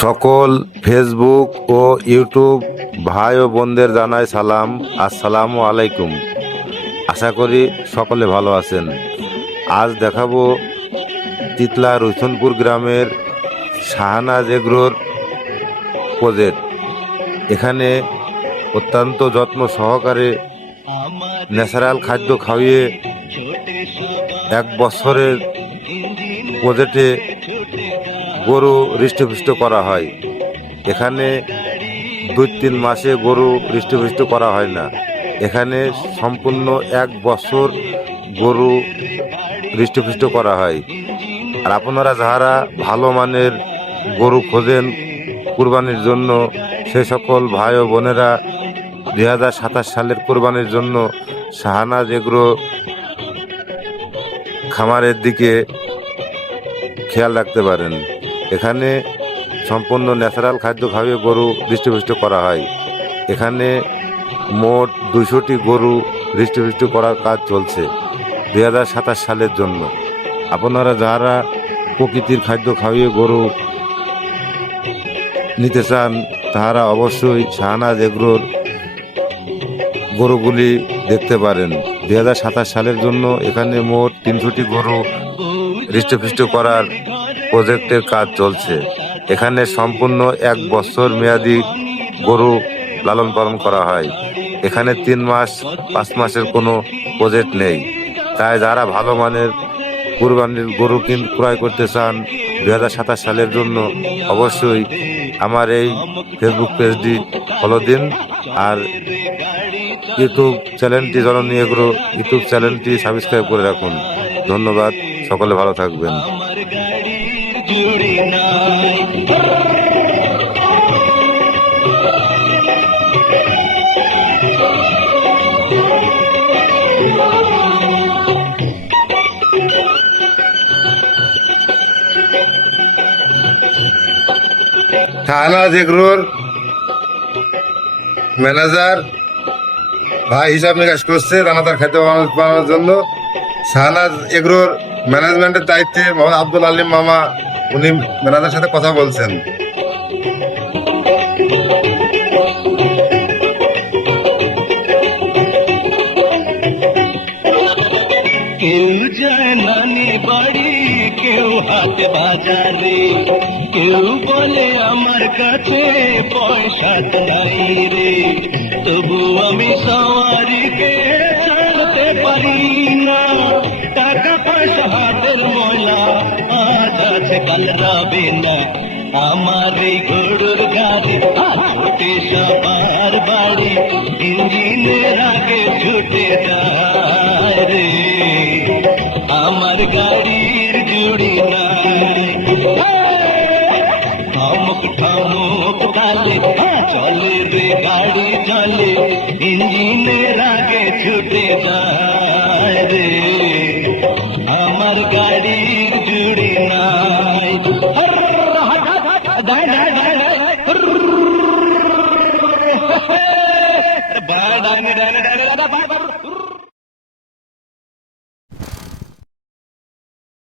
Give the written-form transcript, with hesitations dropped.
সকল ফেসবুক ও ইউটিউব ভাই ও বোনদের জানাই সালাম, আসসালামু আলাইকুম। আশা করি সকলে ভালো আছেন। আজ দেখাবো তিতলা রুইথনপুর গ্রামের শাহনাজ এগ্রোর প্রজেক্ট। এখানে অত্যন্ত যত্ন সহকারে ন্যাচারাল খাদ্য খাইয়ে 1 বছরের প্রজেক্টে গরু হৃষ্টপুষ্ট করা হয়। এখানে 2-3 মাসে গরু হৃষ্টপুষ্ট করা হয় না, এখানে সম্পূর্ণ 1 বছর গরু হৃষ্টপুষ্ট করা হয়। আর আপনারা যারা ভালো মানের গরু খোঁজেন কুরবানির জন্য, সে সকল ভাই ও বোনেরা 2027 সালের কুরবানির জন্য শাহনাজ এগ্রো খামারের দিকে খেয়াল রাখতে পারেন। এখানে সম্পূর্ণ ন্যাচারাল খাদ্য খাইয়ে গরু হৃষ্টপুষ্ট করা হয়। এখানে মোট 200টি গরু হৃষ্টপুষ্ট করার কাজ চলছে 2027 সালের জন্য। আপনারা যারা প্রকৃতির খাদ্য খাইয়ে গরু নিতে চান, তারা অবশ্যই শাহনাজ এগ্রোর গরুগুলি দেখতে পারেন। 2027 সালের জন্য এখানে মোট 300টি গরু হৃষ্টপুষ্ট করার প্রজেক্টের কাজ চলছে। এখানে সম্পূর্ণ 1 বছর মেয়াদি গরু লালন পালন করা হয়। এখানে 3 মাস 5 মাসের কোনো প্রজেক্ট নেই। তাই যারা ভালো মানের কুরবানির গরু ক্রয় করতে চান 2027 সালের জন্য, অবশ্যই আমার এই ফেসবুক পেজটি ফলো দিন। আর ইউটিউব চ্যানেলটি জননী এগ্রো ইউটিউব চ্যানেলটি সাবস্ক্রাইব করে রাখুন। ধন্যবাদ, সকলে ভালো থাকবেন। শাহনাজ এগ্রোর ম্যানেজার ভাই হিসাব নিকাশ করছে দানাদার খাদ্য বানানোর জন্য। শাহনাজ এগ্রোর ম্যানেজমেন্টের দায়িত্বে মোহাম্মদ আব্দুল আলিম মামা, উনি ম্যানেজারের সাথে কথা বলছেন। কেউ যায় নানি বাড়ি, কেউ হাট বাজারে, কেউ বলে আমার কাছে পয়সা নাই রে। তবু আমি সওয়ারিকে ছাড়তে পারি না, টাকা পয়সা হাতের ময়লা আজ আছে কাল যাবে না। আমার এই গরুর গাড়ি ছুটে সবার বাড়ি, ইঞ্জিনের আগে ছুটে যায় রে। আমার গাড়ির জুড়ি নাই, ঠমক ঠমক তালে চলে রে গাড়ি চলে, ইঞ্জিনের আগে ছুটে যায় রে। আমার গাড়ির জুড়ি নাই। ডাইনে ডাইনে ডাইনে